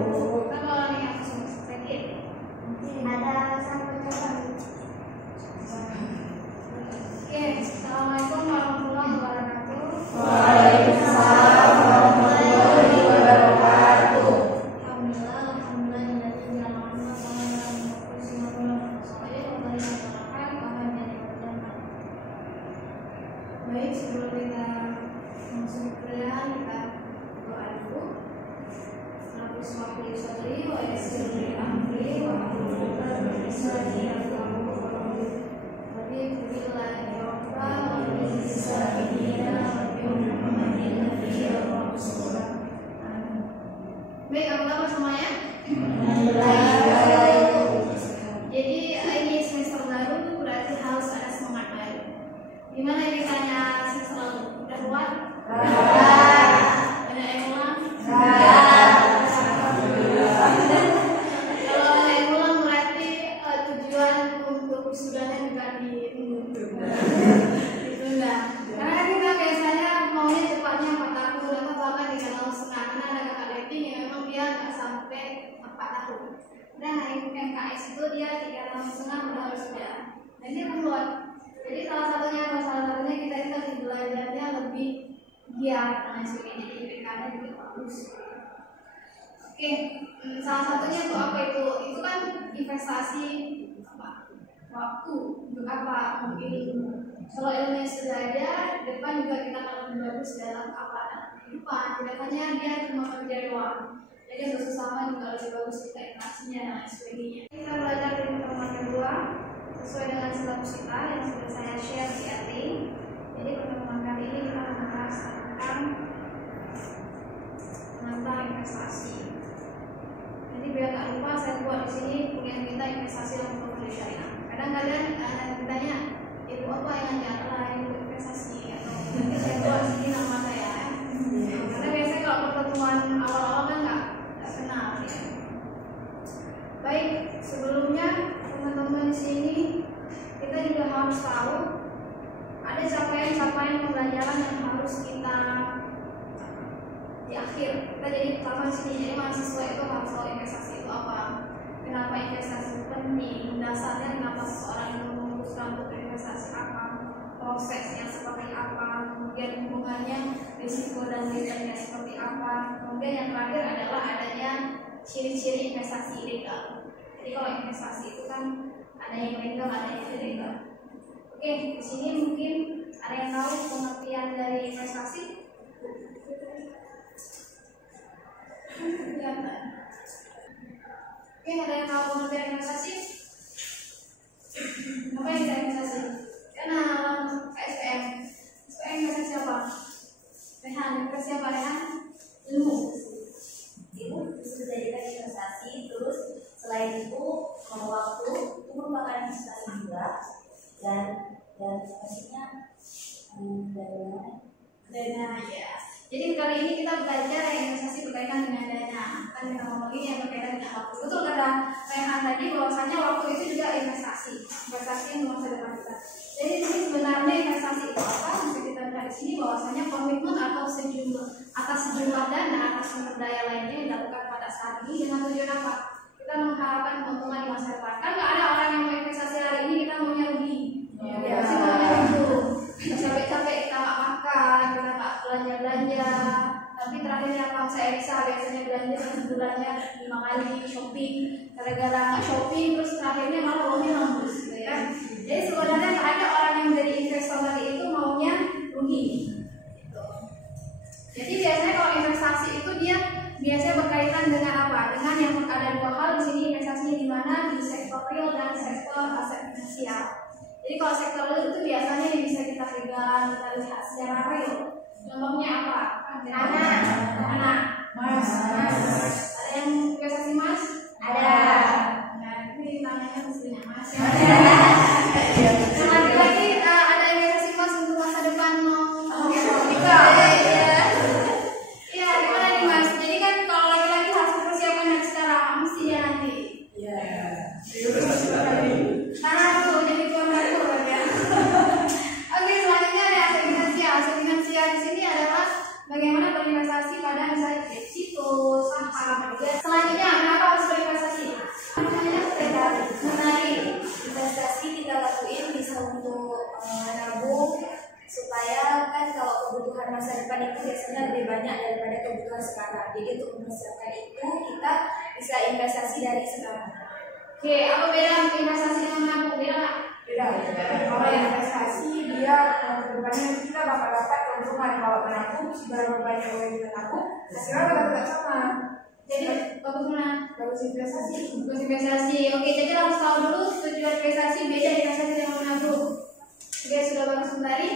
Kenapa orang yang sakit? Ada sama-sama. Oke, assalamualaikum warahmatullahi wabarakatuh. Waalaikumsalam warahmatullahi wabarakatuh. Baik, sebelum kita masuk ke kuliah, kita doa dulu. Rabbi sholli sholli wa yassir li amri wa hlul 'uqdatam min lisani yafqahu qawli. Rabbi billahi rabba wa bihi sa'idina wa bi Muhammadin nabiyya wa rasulullah. Amin. Baik, apa kabar semuanya? Jadi ini semester baru berarti harus ada semangat baru. Gimana ini tanya semester lalu? Udah kuat? Banyak yang ulang? Kalau ada yang ulang berarti tujuan untuk wisudanya juga ditunda. Karena kan kita biasanya maunya cepatnya 4 tahun atau bahkan 3 tahun setengah. Karena ada kakak letting yang memang dia nggak sampai 4 tahun. Dan MKS itu dia 3 tahun setengah udah harus sudah. Dan dia keluar. Jadi salah satunya kita belajarnya lebih giat dan sebagainya. Jadi IPK-nya juga bagus. Oke, salah satunya tuh apa itu? Itu kan investasi apa? Waktu untuk apa? Untuk ilmu. Kalau ilmunya sudah ada, depan juga kita akan lebih bagus dalam apa? Kehidupan. Tidak hanya dia cuma kerja doang. Jadi untuk sesama juga lebih bagus kita interaksinya dan lain sebagainya. Kita belajar di pertemuan kedua sesuai dengan silabus kita yang sudah saya share di ating. Jadi pertemuan kali ini kita membahas tentang investasi. Jadi biar tak lupa saya buat di sini kuliah kita investasi dalam portfolio syariah. Kadang kalian bertanya itu apa yang antara lain investasi atau nanti saya buat di sini nama saya. Karena biasanya kalau pertemuan awal-awal kan nggak kenal ya. Baik, sebelumnya teman-teman di sini kita juga harus tahu ada capaian-capaian pembelajaran yang harus kita di akhir. Kita jadi pertama di sini, jadi mahasiswa itu harus tahu investasi itu apa, kenapa investasi itu penting, dasarnya kenapa seseorang itu memutuskan untuk investasi apa, prosesnya seperti apa, kemudian hubungannya risiko dan returnnya seperti apa, kemudian yang terakhir adalah adanya ciri-ciri investasi ilegal. Jadi kalau investasi itu kan ada yang legal, ada yang ilegal. Oke, di sini mungkin ada yang tahu pengertian dari investasi? Oke, ada yang tahu pengertian investasi? Apa yang bisa investasi? Karena SPM. SPM investasi siapa? Rehan, investasi siapa Rehan? Ilmu. Itu dijadikan investasi. Terus selain itu waktu itu merupakan investasi juga. Dan investasinya dana ya. Jadi kali ini kita belajar investasi berkaitan dengan dana. Kan kita ngomongin yang berkaitan dengan waktu. Betul kata Rehan tadi bahwasanya waktu itu juga investasi. Investasi yang masa depan kita. Jadi di sini sebenarnya investasi itu apa? Bisa kita lihat di sini bahwasanya komitmen atau sejumlah dana atas sumber daya lainnya yang dilakukan pada saat ini dengan tujuan apa? Kita mengharapkan keuntungan di masa depan. Kan nggak ada orang yang mau investasi hari ini kita maunya rugi. Ya, pasti maunya itu. Capek-capek kita nggak makan, kita nggak belanja-belanja. Tapi terakhirnya kalau saya bisa biasanya belanja sebulannya 5 kali shopping. Gara-gara nggak shopping terus terakhirnya malah uangnya hangus, gitu ya. Jadi sebenarnya nggak ada orang yang dari investor tadi itu maunya rugi. Gitu. Jadi biasanya kalau investasi itu dia biasanya berkaitan dengan apa? Dengan yang ada 2 hal di sini investasinya di mana? Di sektor real dan sektor aset finansial. Jadi kalau sektor real itu biasanya yang bisa kita pegang, kita lihat secara real. Contohnya apa? Tanah, mas. Ada yang investasi mas? ada. Nah, ini tanahnya mestinya mas. Iya. Lagi ada investasi mas untuk masa depan mau Iya, gimana nih mas? Jadi kan kalau laki-laki harus mempersiapkan dari sekarang, mesti ya nanti. Iya. Karena tuh jadi tuan rumah ya. Oke, selanjutnya ada aset finansial. Aset finansial di sini adalah bagaimana berinvestasi pada misalnya deposito, saham. banyak daripada kebutuhan sekarang. Jadi untuk mempersiapkan itu kita bisa investasi dari sekarang. Oke, apa beda investasi dengan menabung? Beda nggak? Beda. Kalau investasi dia kedepannya kita bakal dapat keuntungan. Kalau menabung seberapa banyak uang kita tabung, hasilnya bakal tetap sama. Jadi bagus mana? Bagus investasi. Bagus investasi. Oke, jadi harus tahu dulu tujuan investasi beda investasi dengan menabung. Oke, sudah bagus tadi.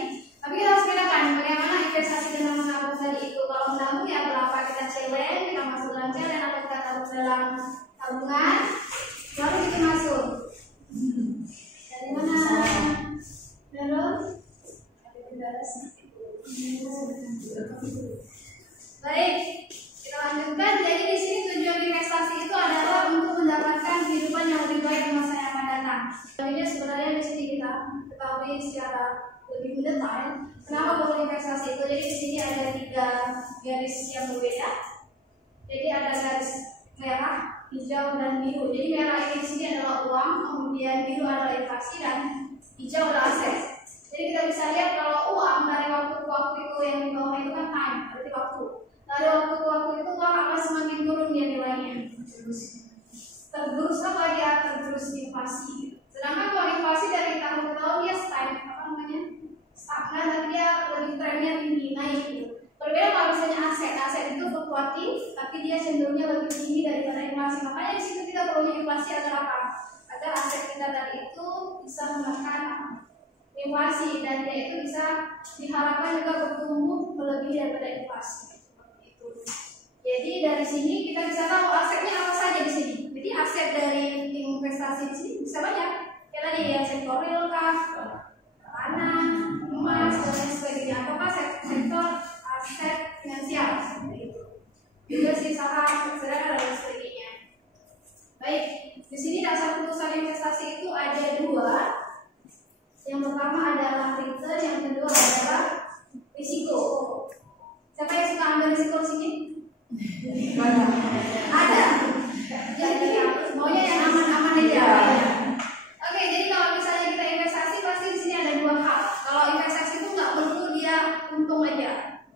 Tapi kita harus bedakan bagaimana investasi dengan menabung tadi itu. Kalau menabung ya berapa kita celeng, kita masuk dalam celeng atau kita taruh dalam tabungan, baru kita masuk. Dari mana? Terus? Baik, kita lanjutkan. Jadi di sini tujuan investasi itu adalah untuk mendapatkan kehidupan yang lebih baik di masa yang akan datang. Ini sebenarnya di sini kita ketahui secara lebih mendetail kenapa perlu investasi itu. Jadi di sini ada 3 garis yang berbeda. Jadi ada garis merah, hijau, dan biru. Jadi merah ini di sini adalah uang, kemudian biru adalah inflasi, dan hijau adalah aset. Jadi kita bisa lihat kalau uang dari waktu ke waktu itu yang di bawah itu kan time, berarti waktu. Dari waktu ke waktu itu uang akan semakin turun dia nilainya. Tergerus apa dia? Tergerus inflasi. Sedangkan kalau inflasi dari tahun ke tahun dia stagnan, tapi dia lebih trennya tinggi naik gitu. Berbeda kalau misalnya aset itu fluktuatif, tapi dia cenderungnya lebih tinggi daripada inflasi. Makanya di situ kita perlu inflasi agar apa? Agar aset kita tadi itu bisa menekan inflasi dan dia itu bisa diharapkan juga bertumbuh melebihi daripada inflasi. Itu. Jadi dari sini kita bisa tahu asetnya apa saja di sini. Jadi aset dari investasi di sini bisa banyak. Kayak tadi ya sektor real kah, tanah, emas, dan lain sebagainya. Ataukah sektor aset finansial seperti itu. Juga sih saham, sedangkan dan sebagainya. Baik, di sini dasar putusan investasi itu ada 2. Yang pertama adalah return, yang kedua adalah risiko. Siapa yang suka ambil risiko di sini? Ada. Jadi maunya yang aman-aman aja. Oke, jadi kalau misalnya kita investasi pasti di sini ada 2 hal. Kalau investasi itu nggak perlu dia untung aja.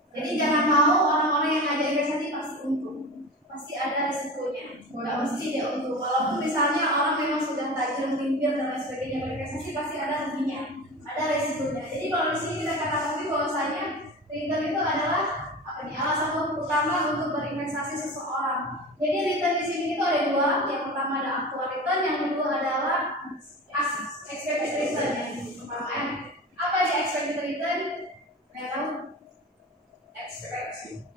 Jadi jangan mau orang-orang yang ngajak investasi pasti untung. Pasti ada risikonya. Nggak mesti dia untung. Walaupun misalnya orang memang sudah tajir, melintir dan lain sebagainya, berinvestasi pasti ada ruginya, ada risikonya. Jadi kalau di sini kita katakan bahwasanya return itu adalah alasan utama untuk berinvestasi seseorang. Jadi return di sini itu ada 2. Yang pertama ada actual return, yang kedua adalah expected return. Yang pertama apa di expected return?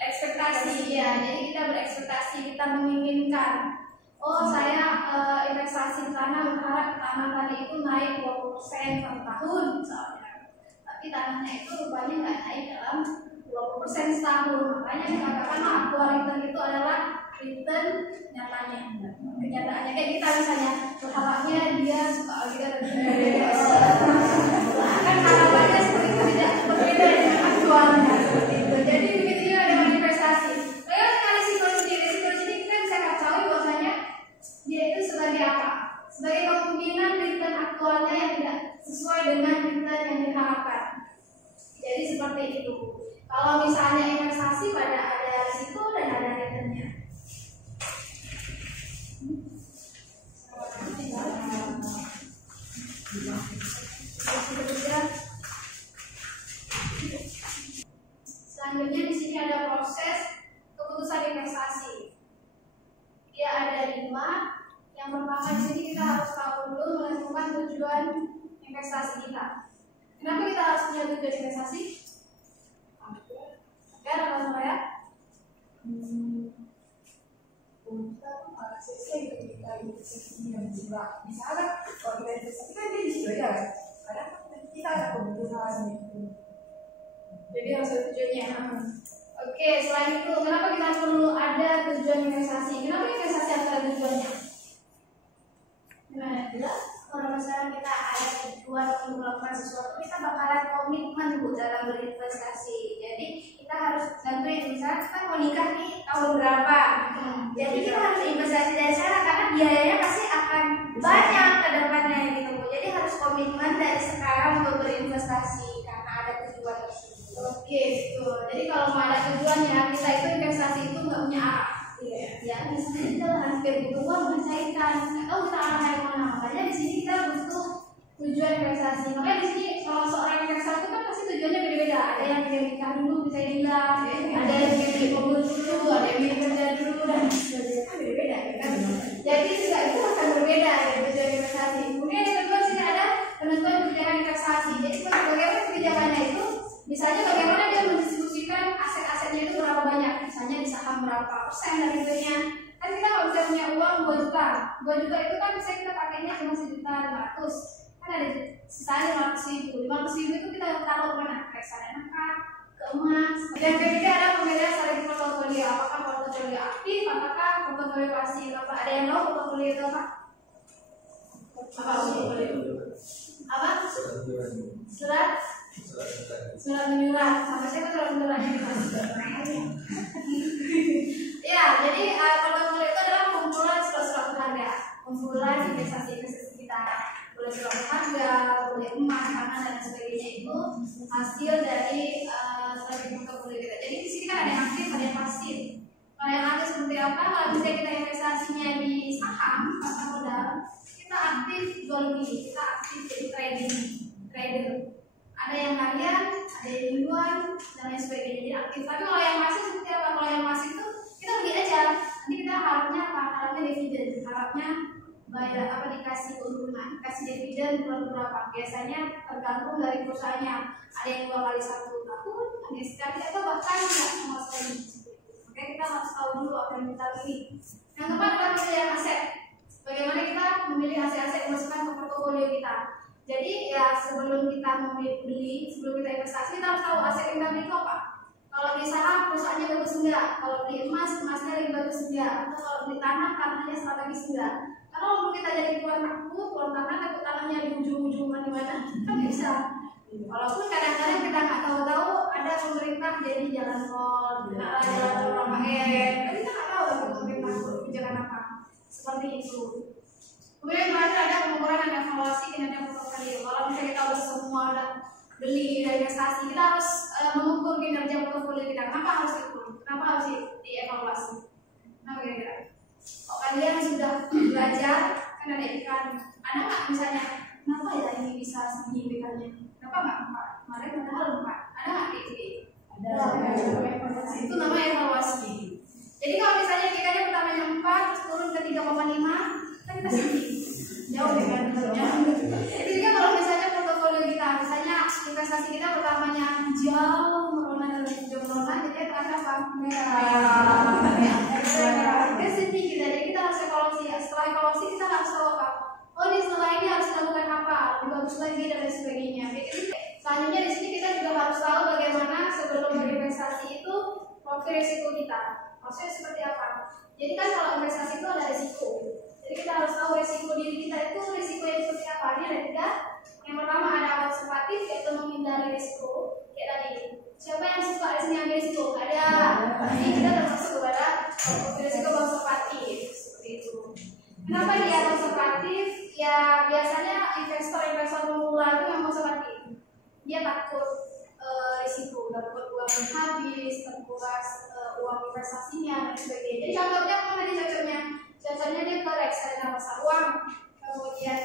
Ekspektasi ya. Jadi kita berekspektasi, kita menginginkan. Oh saya investasi karena berharap tanah tadi itu naik 20% per tahun misalnya. Tapi tanahnya itu rupanya nggak naik dalam 20% setahun. Makanya dikatakan actual return itu adalah return nyatanya. Kenyataannya kayak kita misalnya berharapnya dia suka olahraga kan harapannya seperti itu tidak berbeda dengan aktualnya seperti itu. Jadi begitu juga dengan investasi. Bagaimana risiko sendiri kita bisa kacau bahwasanya dia itu sebagai apa? Sebagai kemungkinan return aktualnya yang tidak sesuai dengan return yang diharapkan. Jadi seperti itu. Kalau misalnya investasi pada ada risiko dan ada returnnya. Selanjutnya di sini ada proses keputusan investasi. Dia ada 5. Yang pertama di sini kita harus tahu dulu menentukan tujuan investasi kita. Kenapa kita harus punya tujuan investasi? Agar apa saya? Untuk akses ketika investasi yang juga misalnya kalau kita investasi kan dia di situ ya. Kadang kita ada kebutuhan itu. Jadi harus ada tujuannya. Oke, selain itu, kenapa kita perlu ada tujuan investasi? Kenapa investasi harus ada tujuannya? Gimana? Jelas? Kalau misalnya kita ada tujuan untuk melakukan sesuatu, kita bakalan komitmen dalam berinvestasi. Jadi kita harus tentuin, misalnya kita mau nikah nih tahun berapa. Jadi kita harus investasi dari sekarang karena biayanya pasti akan banyak ke depannya gitu. Jadi harus komitmen dari sekarang untuk berinvestasi karena ada tujuan. Oke, gitu. Jadi kalau mau ada tujuannya, kita kita hampir butuh uang mencairkan, nggak tahu kita arah yang mana. Makanya di sini kita butuh tujuan investasi. Makanya di sini kalau seorang investor itu kan pasti tujuannya beda-beda. Ada yang ingin nikah dulu bisa dibilang, ada yang ingin beli mobil dulu, ada yang ingin kerja dulu dan sebagainya, kan beda-beda kan. Jadi juga itu akan berbeda dari tujuan investasi. Kemudian yang kedua sini ada penentuan kebijakan investasi. Jadi bagaimana kebijakannya itu, misalnya bagaimana dia mendistribusikan aset-asetnya itu berapa banyak, misalnya di saham berapa persen dari duitnya. Kan kita kalau bisa punya uang 2 juta itu kan bisa kita pakainya cuma 1.500.000, kan ada sisanya 500.000 itu kita taruh mana, reksadana, ke emas. Dan ketiga ada pembedaan strategi portofolio, apakah portofolio aktif, apakah portofolio pasif. Apa ada yang tahu portofolio itu apa? Apa portofolio? Apa? Surat menyurat. Sama siapa surat menyuratnya? Ya, jadi portofolio itu adalah kumpulan surat-surat berharga, kumpulan investasi kita. Boleh surat berharga, boleh emas, tanah dan sebagainya, itu hasil dari strategi portofolio kita. Jadi di sini kan ada yang aktif, ada yang pasif. Kalau yang aktif seperti apa? Kalau misalnya kita investasinya di saham, pasar modal, kita aktif jual beli, kita aktif jadi trader. Ada yang harian, ada yang mingguan, dan lain sebagainya. Jadi aktif. Tapi kalau yang pasif seperti apa? Kalau yang pasif itu kita beli aja. Nanti kita harapnya apa? Harapnya dividen, harapnya bayar apa, dikasih keuntungan, kasih dividen bulan berapa. Biasanya tergantung dari perusahaannya. Ada yang 2 kali 1 tahun, ada yang sekali, atau bahkan tidak sama sekali. Oke, kita harus tahu dulu apa yang kita pilih. Yang keempat adalah pilihan aset. Bagaimana kita memilih aset-aset masukkan ke portofolio kita. Jadi ya sebelum kita membeli, sebelum kita investasi, kita harus tahu aset yang kita beli itu apa. Kalau beli saham, perusahaannya bagus enggak? Kalau beli emas, emasnya lagi bagus enggak? Atau kalau beli tanah, tanahnya strategis enggak? Karena kalau kita jadi tuan tanah, takut tanahnya di ujung-ujung mana-mana, kan bisa. Walaupun kadang-kadang kita nggak tahu-tahu ada pemerintah jadi jalan tol, jalan tol Ramayana, tapi kita nggak tahu ada pemerintah kebijakan apa. Seperti itu. Kemudian terakhir ada pengukuran dan evaluasi kinerja portofolio. Kalau misalnya kita udah semua udah beli dan investasi, kita harus mengukur kinerja portofolio kita. Kenapa harus diukur? Kenapa harus dievaluasi? Kenapa kira-kira? Kalau kalian sudah belajar, kan ada ikan, ada nggak misalnya? Kenapa ya ini bisa segini ikannya? Kenapa nggak 4? Kemarin padahal 4. Ada nggak ide? Ada. Itu namanya evaluasi. Jadi kalau misalnya ikannya pertamanya 4, turun ke 3,5, kan kita sedih. Jauh ya kan? Jadi juga kalau misalnya portofolio kita, misalnya investasi kita pertamanya jauh merona, jadi terakhir apa? Merah. Sedih kita, jadi kita harus evaluasi. Setelah evaluasi kita harus tahu apa? Oh, di setelah ini harus lakukan apa? Lebih bagus lagi dan lain sebagainya. Jadi selanjutnya di sini kita juga harus tahu bagaimana sebelum berinvestasi itu profil risiko kita. Maksudnya seperti apa? Jadi kan kalau investasi itu ada risiko. Jadi kita harus tahu risiko diri kita itu risiko yang seperti apa. Ini ada 3. Yang pertama ada konservatif, yaitu menghindari risiko. Kayak tadi. Siapa yang suka di sini ambil risiko? Ada. Ini kita termasuk kepada risiko konservatif seperti itu. Kenapa dia konservatif? Ya biasanya investor pemula itu yang konservatif. Dia takut risiko, takut uang habis, terkuras uang investasinya dan sebagainya. Jadi contohnya apa tadi contohnya? Contohnya dia ke reksadana pasar uang, kemudian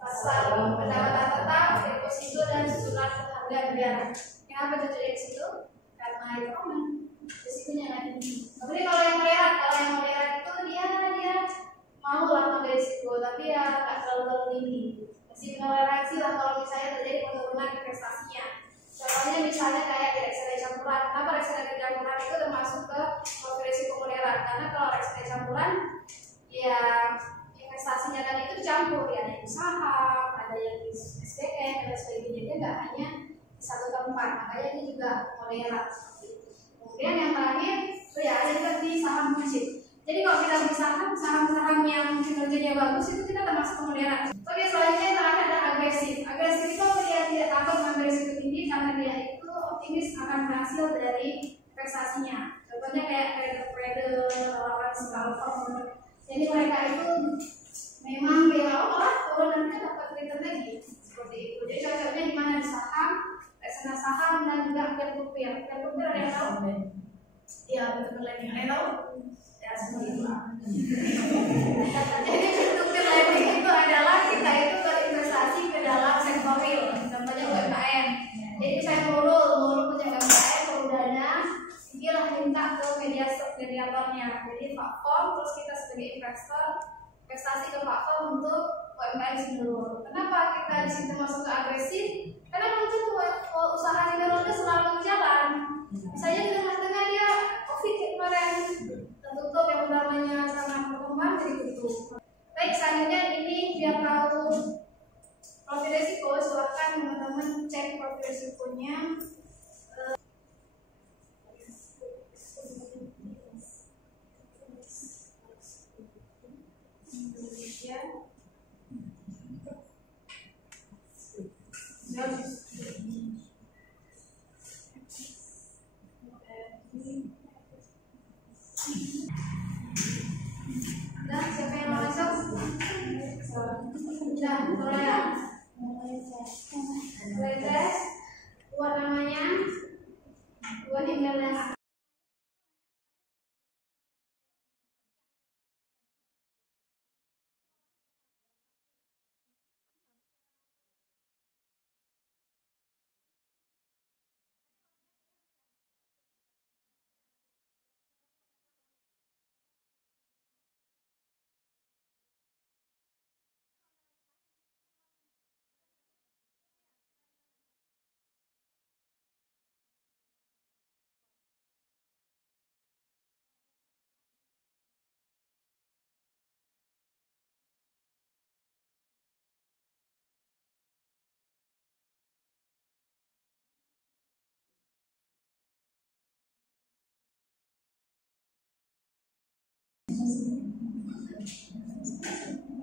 pasar pendapatan tetap, deposito dan susunan harga negara. Kenapa contohnya di situ? Karena itu aman, risikonya nanti. Kemudian kalau yang moderat itu dia mau lah ambil risiko, tapi ya nggak terlalu tinggi. Masih toleransi lah kalau misalnya terjadi penurunan investasinya. Contohnya misalnya kayak di reksadana campuran. Kenapa reksadana campuran itu termasuk ke profil risiko moderat? Karena kalau reksadana campuran, ya investasinya tadi itu campur, ya ada yang di saham, ada yang di SBN dan sebagainya. Dia nggak hanya di satu tempat, makanya ini juga moderat. Kemudian yang terakhir, ya ada juga di saham wajib. Jadi kalau kita beli saham yang kinerjanya bagus itu kita termasuk moderat. Oke, selanjutnya yang terakhir ada agresif. Agresif itu dia tidak takut mengambil risiko tinggi karena dia itu optimis akan berhasil dari investasinya. Contohnya kayak trader, orang scalper. Jadi mereka itu memang dia turun nanti dapat return lagi seperti itu. Jadi cocoknya di mana? Di saham, reksadana saham dan juga peer-to-peer. Peer-to-peer ada yang tahu? Iya, betul-betul. Ada yang tahu? Ya, Ya, seperti itu. Jadi bentuk landing itu adalah kita itu berinvestasi ke dalam sektor real, contohnya UMKM. Jadi saya mau punya UMKM, perlu dana, inilah minta ke mediatornya. Jadi platform, terus kita sebagai investor investasi ke platform untuk UMKM dulu. Kenapa kita di situ masuk ke agresif? Karena mungkin usaha di Garuda selalu jalan. Misalnya di tengah-tengah dia COVID kemarin tertutup, yang utamanya sangat berkembang jadi tutup. Baik, selanjutnya ini biar tahu profil risiko, silahkan teman-teman cek profil risikonya. Indonesia. Nah, siapa yang mau masuk? Nah, mulai tes. Buat namanya, buat emailnya.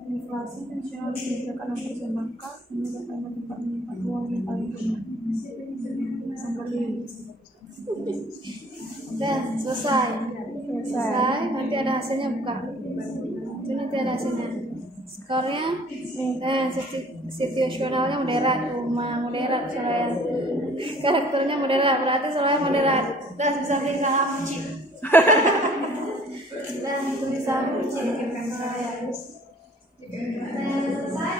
Inflasi nasional kebijakan Indonesia maka menyebabkan tempat menyimpan uang yang paling rendah. Udah selesai. Nanti ada hasilnya buka. Itu nanti ada hasilnya. Skornya, situasionalnya moderat, rumah moderat, soalnya karakternya moderat, berarti soalnya moderat. Udah bisa beli saham kunci. Dan itu bisa kunci kan saya. Selesai,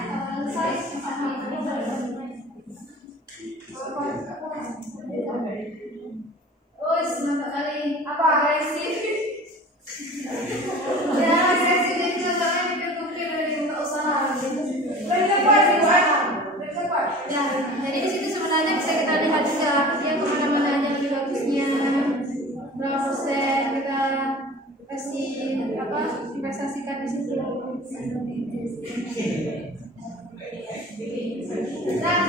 terus mantap kali. Apa agresif? Ya agresif itu contohnya ditutupi dari buka usaha. Ya, jadi di situ sebenarnya bisa kita lihat juga ya kemana-mana aja lebih bagusnya, berapa persen kita investasikan di situ. Nah,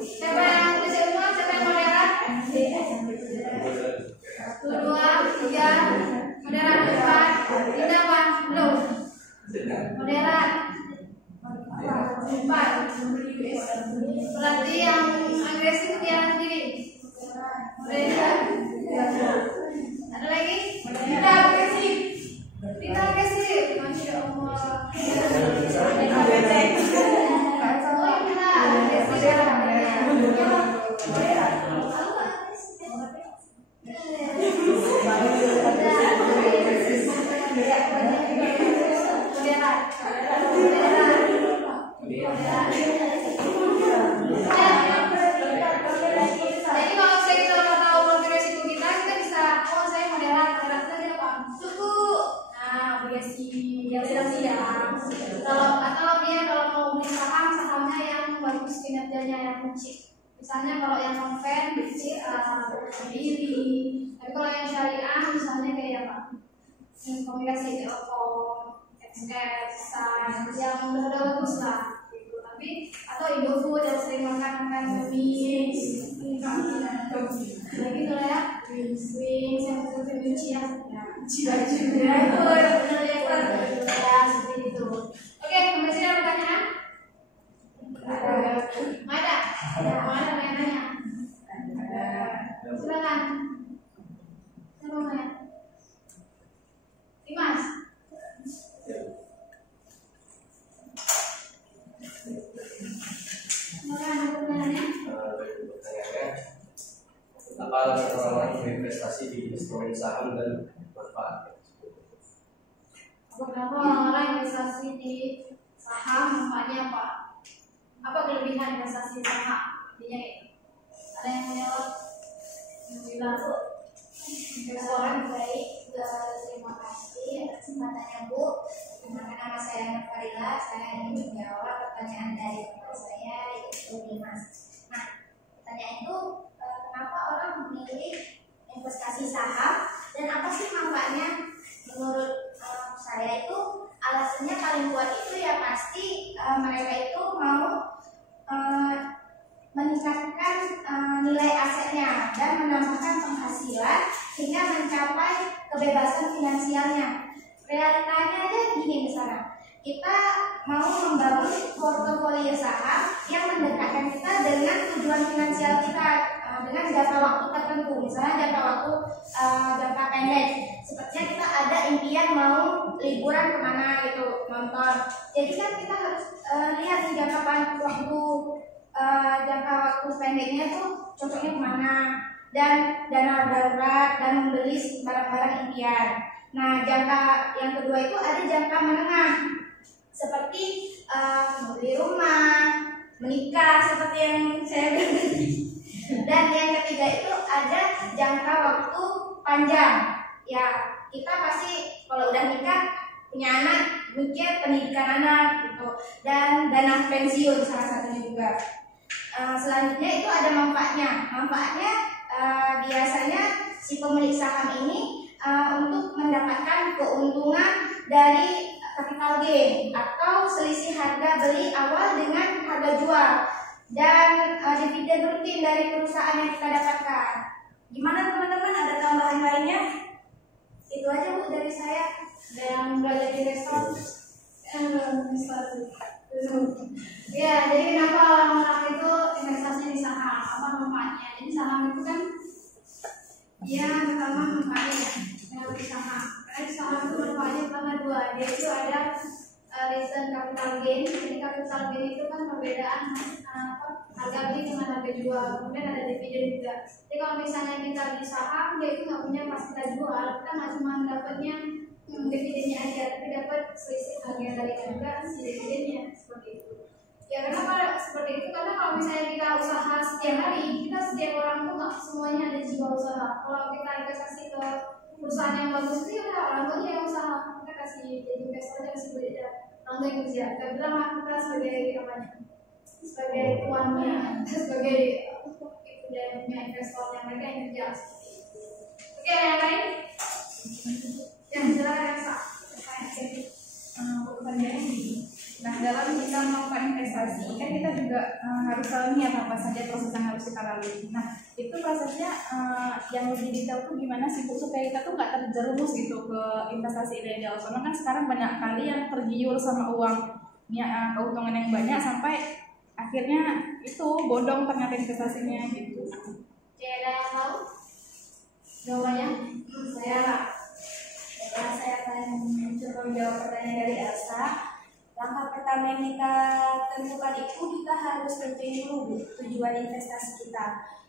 siapa yang bisa semua? Siapa yang moderat? 1, 2, 3, moderat 4. Tidak apa? Belum. Moderat 4. Berarti yang agresif dia sendiri. Moderat. Ada lagi? Tidak agresif. Tidak agresif. Masya Allah. Misalnya kalau yang non-fan BCA, Mandiri, tapi kalau yang syariah misalnya kayak apa? Komunikasi Telkom, XS, SAN, yang udah bagus lah gitu. Tapi atau Indofood yang sering makan mie, gitu lah ya. Wings yang betul-betul benci ya. Itu ya seperti itu. Oke, sampai sini ada pertanyaan? Ada? Mana yang nanya? Silakan. Siapa mau nanya? Dimas. Silakan, apa pertanyaannya? Apa orang berinvestasi di instrumen saham dan manfaat? investasi di saham manfaatnya apa? Apa kelebihan investasi di saham? Intinya itu. Ada yang mau jawab? Bilang Bu. Orang baik, terima kasih atas kesempatannya Bu. Perkenalkan nama saya Farila. Saya ingin menjawab pertanyaan dari teman saya yaitu Dimas. Nah, pertanyaan itu kenapa orang memilih investasi saham dan apa sih manfaatnya? Menurut saya itu alasannya paling kuat itu ya pasti mereka itu mau meningkatkan nilai asetnya dan menambahkan penghasilan hingga mencapai kebebasan finansialnya. Realitanya aja gini misalnya, kita mau membangun portofolio saham yang mendekatkan kita dengan tujuan finansial kita dengan jangka waktu tertentu. Misalnya jangka pendek, sepertinya kita ada impian mau liburan kemana gitu, nonton. Jadi kan kita harus lihat nih jangka waktu pendeknya tuh cocoknya kemana, dan dana darurat dan membeli barang-barang impian. Nah, jangka yang kedua itu ada jangka menengah seperti membeli rumah, menikah seperti yang saya bilang tadi. Dan yang ketiga itu ada jangka waktu panjang. Ya, kita pasti kalau udah nikah punya anak mikir pendidikan anak gitu, dan dana pensiun salah satunya juga. Selanjutnya itu ada manfaatnya. Manfaatnya biasanya si pemilik saham ini untuk mendapatkan keuntungan dari capital gain atau selisih harga beli awal dengan harga jual, dan dividen rutin dari perusahaan yang kita dapatkan. Gimana teman-teman, ada tambahan lainnya? Itu aja Bu dari saya. Dan belajar di restoran. Ya, jadi kenapa orang-orang itu investasi di saham? Apa manfaatnya? Jadi saham itu kan, ya pertama manfaatnya di saham. Karena di saham itu manfaatnya pertama dua. Dia itu ada return capital gain. Jadi capital gain itu kan perbedaan harga beli dengan harga jual. Kemudian ada dividen juga. Jadi kalau misalnya kita di saham, dia itu nggak punya pas kita jual, kita nggak cuma dapatnya dividennya aja, tapi dapat selisih harga dari harga si dividennya, seperti itu. Ya kenapa seperti itu? Karena kalau misalnya kita usaha setiap hari, kita setiap orang tuh nggak semuanya ada jiwa usaha. Kalau kita investasi ke perusahaan yang bagus itu ya orang tuanya yang usaha, kita kasih jadi investor aja, kasih duit aja, orang tuh yang kerja. Kita bilang lah kita sebagai namanya, sebagai tuannya, sebagai itu dan punya investornya, mereka yang kerja. Oke, yang lain? Yang jelas pertanyaannya gini. Nah, dalam kita melakukan investasi kan kita juga harus tahu nih apa saja proses yang harus kita lalui. Nah, itu prosesnya yang lebih detail tuh gimana sih supaya kita tuh nggak terjerumus gitu ke investasi ilegal. Karena kan sekarang banyak kali yang tergiur sama uangnya, keuntungan yang banyak sampai akhirnya itu bodong ternyata investasinya gitu. ada yang tahu jawabannya? Saya akan mencoba menjawab pertanyaan dari Elsa. Langkah pertama yang kita tentukan itu kita harus tentuin dulu tujuan investasi kita.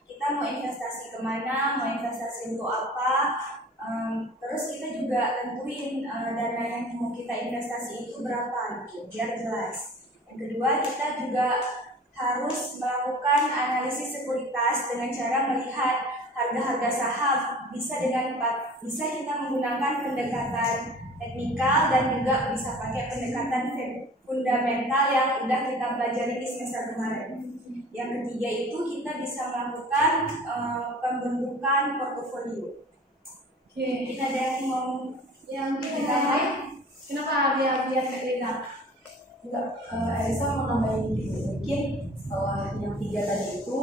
Kita mau investasi kemana, mau investasi untuk apa. Terus kita juga tentuin dana yang mau kita investasi itu berapa gitu, biar jelas. Yang kedua, kita juga harus melakukan analisis sekuritas dengan cara melihat harga-harga saham. Bisa kita menggunakan pendekatan teknikal dan juga bisa pakai pendekatan fundamental yang udah kita pelajari di semester kemarin. Yang ketiga itu kita bisa melakukan pembentukan portofolio. Oke, Kita ada yang mau yang kita lain? Kenapa biar kita? Enggak, Elisa mau nambahin gitu. Mungkin setelah yang 3 tadi itu,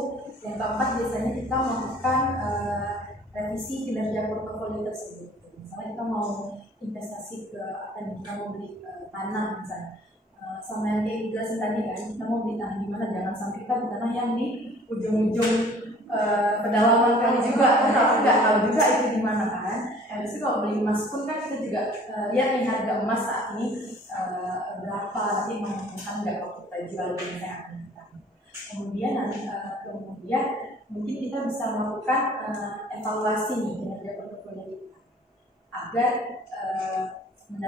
yang keempat biasanya kita melakukan revisi kinerja portofolio tersebut. Misalnya kita mau investasi ke apa nih, kita mau beli tanah misalnya. Sama yang kayak dijelasin tadi kan, kita mau beli tanah di mana, jangan sampai kita beli tanah yang di ujung-ujung pedalaman kali juga, nggak tahu juga itu di mana kan. Habis itu kalau beli emas pun kan kita juga lihat nih harga emas saat ini berapa, nanti menguntungkan nggak kalau kita jual di saat ini. Kemudian mungkin kita bisa melakukan evaluasi nih kinerja portofolio kita agar kita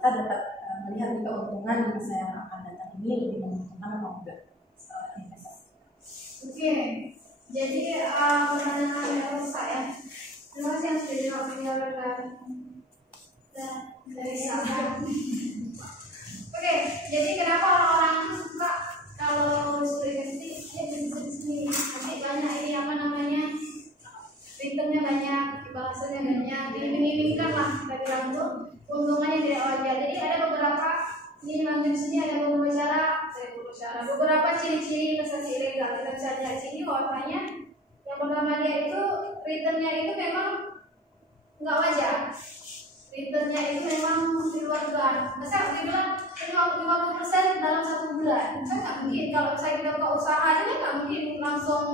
dapat melihat keuntungan di masa yang akan datang ini lebih menguntungkan atau enggak investasi. Oke, jadi pertanyaan yang saya, terima kasih yang sudah dijawab dari saya. Oke, jadi kenapa orang-orang itu suka kalau sudah investasi di sini nanti banyak ini apa namanya returnnya banyak, balasannya banyak, diiming-imingkan lah kita bilang tuh keuntungannya tidak wajar. Jadi ada beberapa ini di sini ada beberapa ciri-ciri investasi ilegal. Kita bisa lihat di sini bahwasanya yang pertama dia itu returnnya itu memang nggak wajar. Returnnya itu memang di luar dugaan. Masa dibilang 50% dalam 1 bulan, kan nggak mungkin. Kalau saya kita buka usaha aja kan nggak mungkin langsung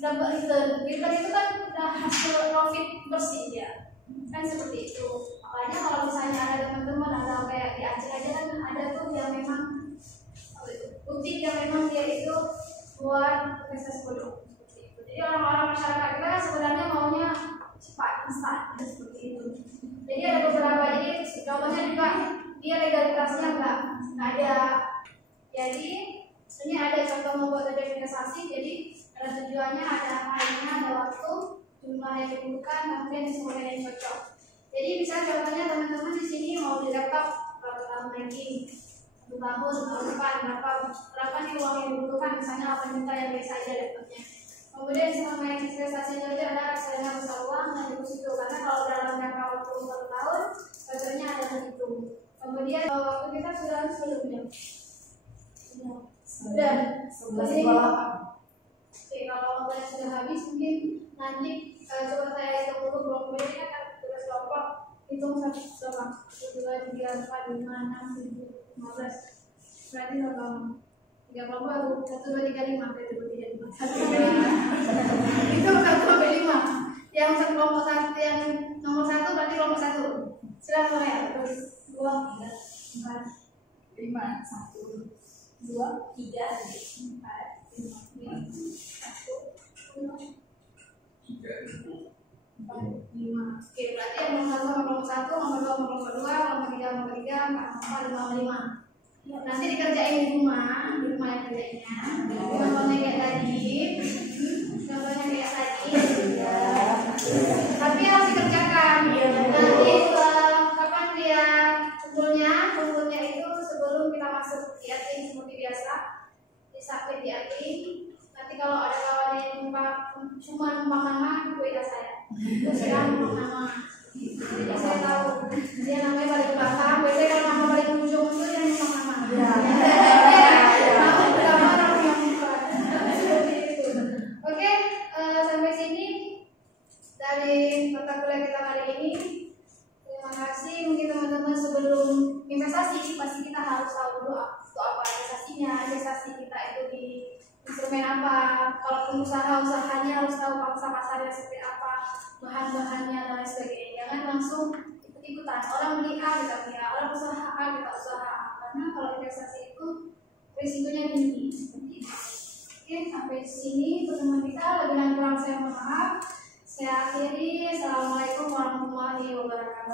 dapat return. Return itu kan udah hasil profit bersih ya, kan seperti itu. Makanya kalau misalnya ada teman-teman ada kayak di Aceh aja kan ada tuh yang memang butik yang memang dia itu buat investasi bodong seperti itu. Jadi orang-orang masyarakat kita kan sebenarnya maunya cepat, instan, seperti itu. Jadi ada beberapa, jadi contohnya juga dia legalitasnya nggak ada. Jadi ini ada contoh membuat investasi. Jadi ada tujuannya, ada amanahnya, ada waktu, jumlah yang dibutuhkan, kemudian semuanya yang cocok. Jadi bisa contohnya teman-teman di sini mau di laptop berapa tahun lagi, 1 tahun, tahun depan berapa nih uang yang dibutuhkan, misalnya 8 juta yang biasa aja laptopnya. Kemudian selama investasi saja ada reksadana besar uang dan deposito, karena kalau dalam jangka waktu 1 tahun biasanya ada begitu. Kemudian waktu kita sudah habis belum ya? Sudah. Oke, kalau waktunya sudah habis mungkin nanti coba saya hitung dulu kelompok ini kan tugas kelompok, hitung 1, 2, 3, 4, 5, 6, 7, 15. Berarti berapa? 3 kelompok atau 1, 2, 3, 5. Itu 1 sampai 5. Yang kelompok 1 yang nomor 1 berarti kelompok 1. Silakan ya. Terus 2, 3, 4, 5, 1, 2, 3, 4, 5, 5. Oke, berarti yang nomor 1 nomor 1, nomor 2 nomor 2, nomor 3 nomor 3, nomor 4 nomor 5. Nanti dikerjain di rumah yang kerjanya. Contohnya kayak tadi, tapi harus dikerjakan. Nanti kapan dia kumpulnya itu sebelum kita masuk diatin seperti biasa, disapit diatin. Nanti kalau ada kawan yang cuma numpang nama, WA saya. Terus saya numpang nama. Jadi saya tahu dia namanya paling belakang. Biasanya kalau nama paling ujung itu yang numpang nama. Oke, sampai sini dari mata kuliah kita kali ini. Terima kasih. Mungkin teman-teman sebelum investasi pasti kita harus tahu dulu itu apa investasinya, investasi kita itu di instrumen apa. Kalau usahanya harus tahu pasarnya seperti apa, bahan-bahannya dan lain sebagainya. Jangan langsung ikut-ikutan. Orang beli A kita beli A, orang usaha A kita usaha A. Karena kalau investasi itu risikonya tinggi. Oke, sampai sini pertemuan kita. Lebih dan kurang saya mohon maaf. Saya akhiri. Assalamualaikum warahmatullahi wabarakatuh.